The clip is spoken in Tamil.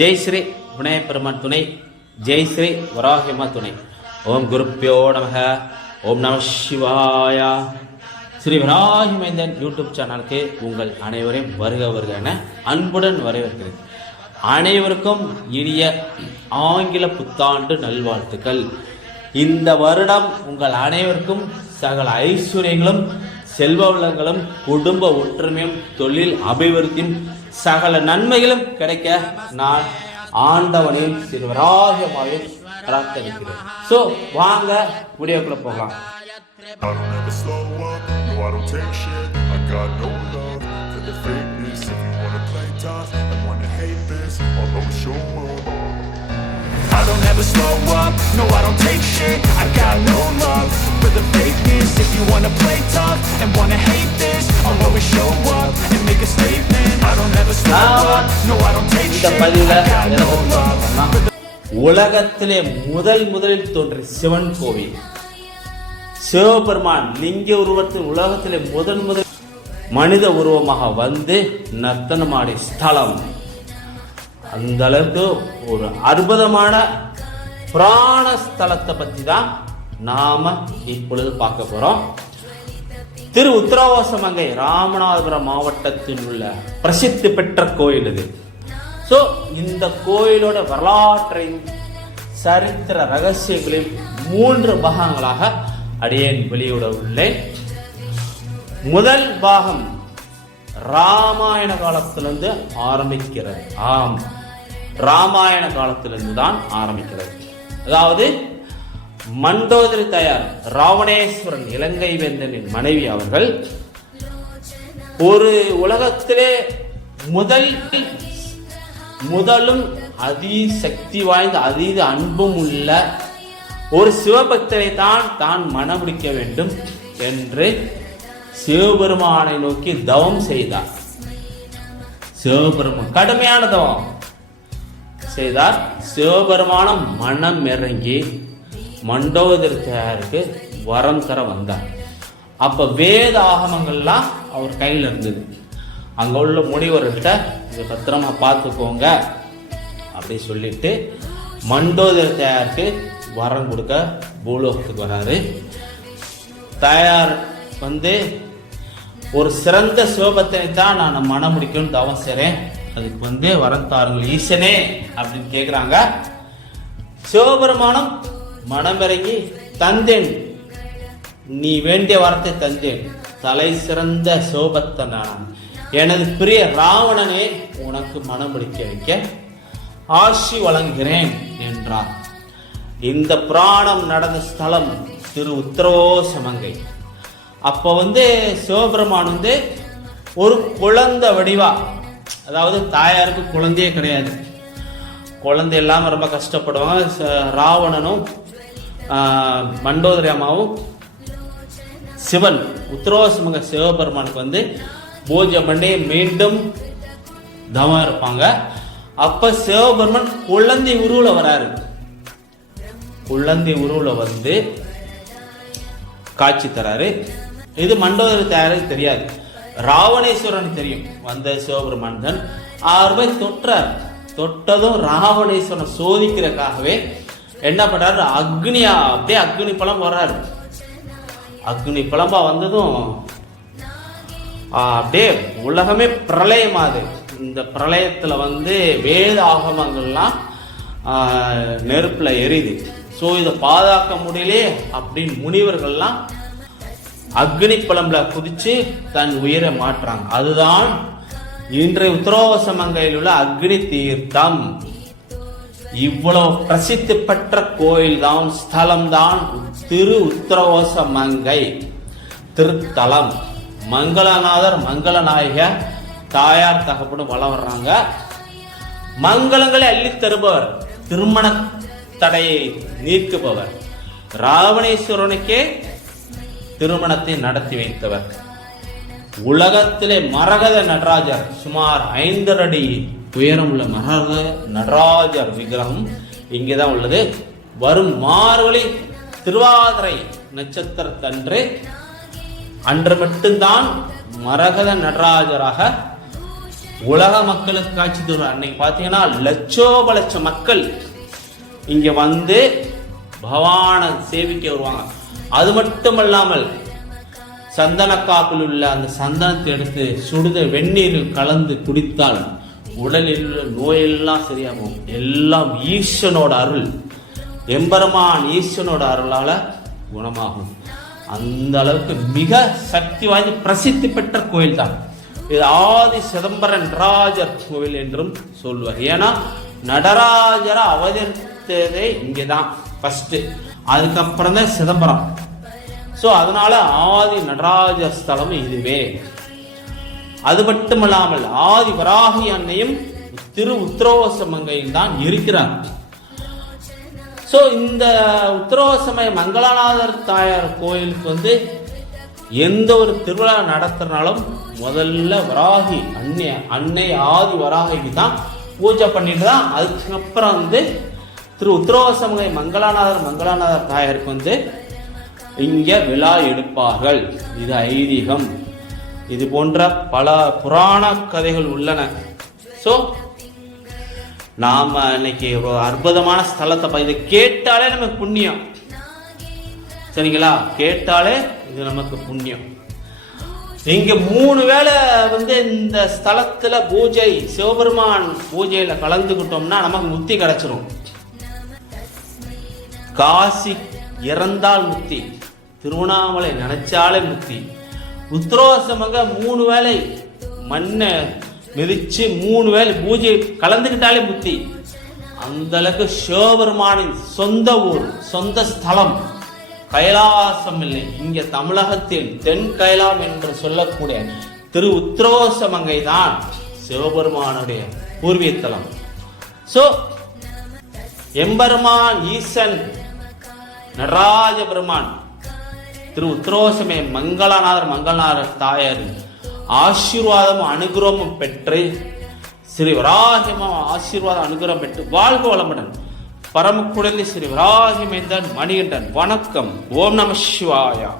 ஜெய் ஸ்ரீ வினய துணை ஜெய் ஸ்ரீ வராகிமா துணை. ஓம் குருப்பியோ நமக ஓம் நம சிவாயா. ஸ்ரீ வராகிமைந்தன் யூடியூப் சேனலுக்கு உங்கள் அனைவரையும் வருக வருக என அன்புடன் வரவேற்கிறது அனைவருக்கும் இனிய ஆங்கில புத்தாண்டு நல்வாழ்த்துக்கள். இந்த வருடம் உங்கள் அனைவருக்கும் சகல ஐஸ்வர்யங்களும் செல்வ வளங்களும் குடும்ப ஒற்றுமையும் தொழில் அபிவிருத்தியும் சகல நன்மைகளும் கிடைக்க நான் ஆண்டவனையும் சிறுவராகமாவையும் பிரார்த்தனிக்கிறேன் ஸோ வாங்க வீடியோக்குள்ள போகலாம் I don't ever slow up, no I don't take shit I got no love for the fakeness If you wanna play tough and wanna hate this I'll always show up I don't ever slow up, no I don't take shit I got no love for the fakeness If you wanna play tough and wanna hate this I'll always show up and make a statement I don't இந்த பதிவில் உலகத்திலே முதல் முதலில் தோன்றிய சிவன் கோவில். சிவபெருமான் லிங்க உருவத்தில் உலகத்திலே முதன் முதல் மனித உருவமாக வந்து நர்த்தனமாடிய ஸ்தலம். அந்த அளவுக்கு ஒரு அற்புதமான புராண ஸ்தலத்தை பற்றி தான் நாம இப்பொழுது பார்க்க போறோம். திரு உத்தரவாசமங்கை ராமநாதபுரம் மாவட்டத்தில் உள்ள பிரசித்தி பெற்ற கோயில் இது. ஸோ இந்த கோயிலோட வரலாற்றையும் சரித்திர ரகசியங்களையும் மூன்று பாகங்களாக அடியேன் வெளியிட உள்ளேன். முதல் பாகம் ராமாயண காலத்திலிருந்து ஆரம்பிக்கிறது. ஆம் ராமாயண காலத்திலிருந்து தான் ஆரம்பிக்கிறது. அதாவது மண்டோதரி தயார் ராவணேஸ்வரன் இலங்கை வேந்தனின் மனைவி அவர்கள் ஒரு உலகத்திலே முதல் முதலும் அதி சக்தி வாய்ந்த அதீத அன்பும் உள்ள ஒரு சிவபக்தரை தான் தான் மனமுடிக்க வேண்டும் என்று சிவபெருமானை நோக்கி தவம் செய்தார். சிவபெருமான் கடுமையான தவம் செய்தார். சிவபெருமானம் மனம் இறங்கி மண்டோதரி தயாருக்கு வரம் தர வந்தார். அப்போ வேத ஆகமங்கள்லாம் அவர் கையில் இருந்தது. அங்கே உள்ள முனிவர்கிட்ட இதை பத்திரமா பார்த்துக்கோங்க அப்படி சொல்லிட்டு மண்டோதரி தயாருக்கு வரம் கொடுக்க பூலோகத்துக்கு வராரு. தயார் வந்து ஒரு சிறந்த சிவபக்தனை தான் நான் மனம் முடிக்கணும்னு தவம் அதுக்கு வந்து வரம் தாருங்கள் ஈசனே அப்படின்னு கேட்குறாங்க சிவபெருமானம் மனமிறங்கி தந்தேன். நீ வேண்டிய வார்த்தை தந்தேன். தலை சிறந்த சிவபக்தன் நான் எனது பிரிய ராவணனே உனக்கு மனம் முடிக்க வைக்க ஆசி வழங்குகிறேன் என்றார். இந்த புராணம் நடந்த ஸ்தலம் திரு உத்தரவோசமங்கை அப்போ வந்து சிவபெருமான் வந்து ஒரு குழந்தை வடிவா அதாவது தாயாருக்கு குழந்தையே கிடையாது. குழந்தை இல்லாமல் ரொம்ப கஷ்டப்படுவாங்க. ச- ராவணனும் மண்டோதரி அம்மாவும் சிவன் உத்தரவாசமங்க சிவபெருமானுக்கு வந்து பூஜை பண்ணி மீண்டும் தவம் இருப்பாங்க. அப்ப சிவபெருமன் குழந்தை உருவில் வராரு. குழந்தை உருவில் வந்து காட்சி தராரு. இது மண்டோதரி தயாருக்கு தெரியாது. ராவணேஸ்வரன் தெரியும். வந்த சிவபெருமான் தான். அவர் போய் தொற்றார். தொட்டதும் ராவணேஸ்வரன் சோதிக்கிறதுக்காகவே என்ன பண்றாரு? அக்னியா அப்படியே அக்னி பழம் வர்றாரு. அக்னி பழம்பா வந்ததும் அப்படியே உலகமே பிரளயமாது இந்த பிரளயத்துல வந்து வேத ஆகமங்கள்லாம் நெருப்பில் நெருப்புல எரியுது. ஸோ இதை பாதுகாக்க முடியலே அப்படின்னு முனிவர்கள்லாம் அக்னி பழம்புல குதிச்சு தன் உயிரை மாற்றாங்க. அதுதான் இன்றைய உத்தரவாசமங்கையில் உள்ள அக்னி தீர்த்தம். இவ்வளவு பிரசித்தி பெற்ற கோயில் தான் ஸ்தலம் தான் திரு உத்தரவோச மங்கை திருத்தலம். மங்களநாதர் மங்களநாயக தாயார் தகப்பனு வளம் வர்றாங்க. மங்களங்களை அள்ளித் தருபவர் திருமண தடையை நீக்குபவர். ராவணேஸ்வரனுக்கே திருமணத்தை நடத்தி வைத்தவர். உலகத்திலே மரகத நடராஜர் சுமார் ஐந்தரை அடி உயரமுள்ள மரகத நடராஜர் விக்கிரகம் இங்கேதான் உள்ளது. வரும் மார்கழி திருவாதிரை நட்சத்திரத்தன்று அன்று மட்டும்தான் மரகத நடராஜராக உலக மக்களுக்கு காட்சி தருவார் அன்னைக்கு பார்த்தீங்கன்னா லட்சோப லட்ச மக்கள் இங்கே வந்து பகவானை சேவிக்க வருவாங்க. அது மட்டுமல்லாமல் சந்தனக்காப்பில் உள்ள அந்த சந்தனத்தை எடுத்து சுடுத வெந்நீரில் கலந்து குடித்தால் உடலில் உள்ள நோயெல்லாம் சரியாகும். எல்லாம் ஈஸ்வனோட அருள். எம்பெருமான் ஈஸ்வனோட அருளால் குணமாகும். அந்த அளவுக்கு மிக சக்தி வாய்ந்த பிரசித்தி பெற்ற கோயில் தான். இது ஆதி சிதம்பரம் நடராஜர் கோவில் என்றும் சொல்வார். ஏன்னா நடராஜரை அவதரித்ததே இங்கே தான் ஃபஸ்ட்டு அதுக்கப்புறம் தான் சிதம்பரம். ஸோ அதனால ஆதி நடராஜர் ஸ்தலம் இதுவே. அது மட்டுமல்லாமல் ஆதி வராகி அன்னையும் திரு உத்திரோசமங்கையில் தான் இருக்கிறார் ஸோ இந்த உத்தரவசமய மங்களாநாதர் தாயார் கோயிலுக்கு வந்து எந்த ஒரு திருவிழா நடத்துறனாலும் முதல்ல வராகி அன்னை அன்னை ஆதி வராகிக்கு தான் பூஜை பண்ணிட்டு தான் அதுக்கப்புறம் வந்து திரு உத்தரவசமங்கை மங்களாநாதர் மங்களாநாதர் தாயாருக்கு வந்து இங்கே விழா எடுப்பார்கள். இது ஐதீகம். இது போன்ற பல புராண கதைகள் உள்ளன. ஸோ நாம இன்னைக்கு ஒரு அற்புதமான ஸ்தலத்தை ப இதை கேட்டாலே நமக்கு புண்ணியம். சரிங்களா? கேட்டாலே இது நமக்கு புண்ணியம். இங்க மூணு வேளை வந்து இந்த ஸ்தலத்துல பூஜை சிவபெருமான் பூஜையில கலந்துக்கிட்டோம்னா நமக்கு முத்தி கிடைச்சிரும். காசி இறந்தால் முத்தி திருவண்ணாமலை நினைச்சாலே முத்தி உத்தரவாசமாக மூணு வேளை மண்ணை மிதிச்சு மூணு வேலை பூஜை கலந்துக்கிட்டாலே புத்தி. அந்த அளவுக்கு சிவபெருமானின் சொந்த ஊர் சொந்த ஸ்தலம். கைலாசம் இல்லை இங்கே தமிழகத்தில் தென் கைலாம் என்று சொல்லக்கூடிய திரு உத்திரோசமங்கை தான் சிவபெருமானுடைய பூர்வீத்தலம். ஸோ எம்பெருமான் ஈசன் நடராஜ பெருமான் திரு உத்தரவசமே மங்களநாதர் மங்களநாதர் தாயார். ஆசீர்வாதமும் அனுகிரகமும் பெற்று ஸ்ரீ வராகிமம் ஆசீர்வாதம் அனுகிரகம் பெற்று வாழ்க வளமுடன். பரம குழந்தை ஸ்ரீ வராகிமேந்தன் மணிகண்டன். வணக்கம். ஓம் நம சிவாயா.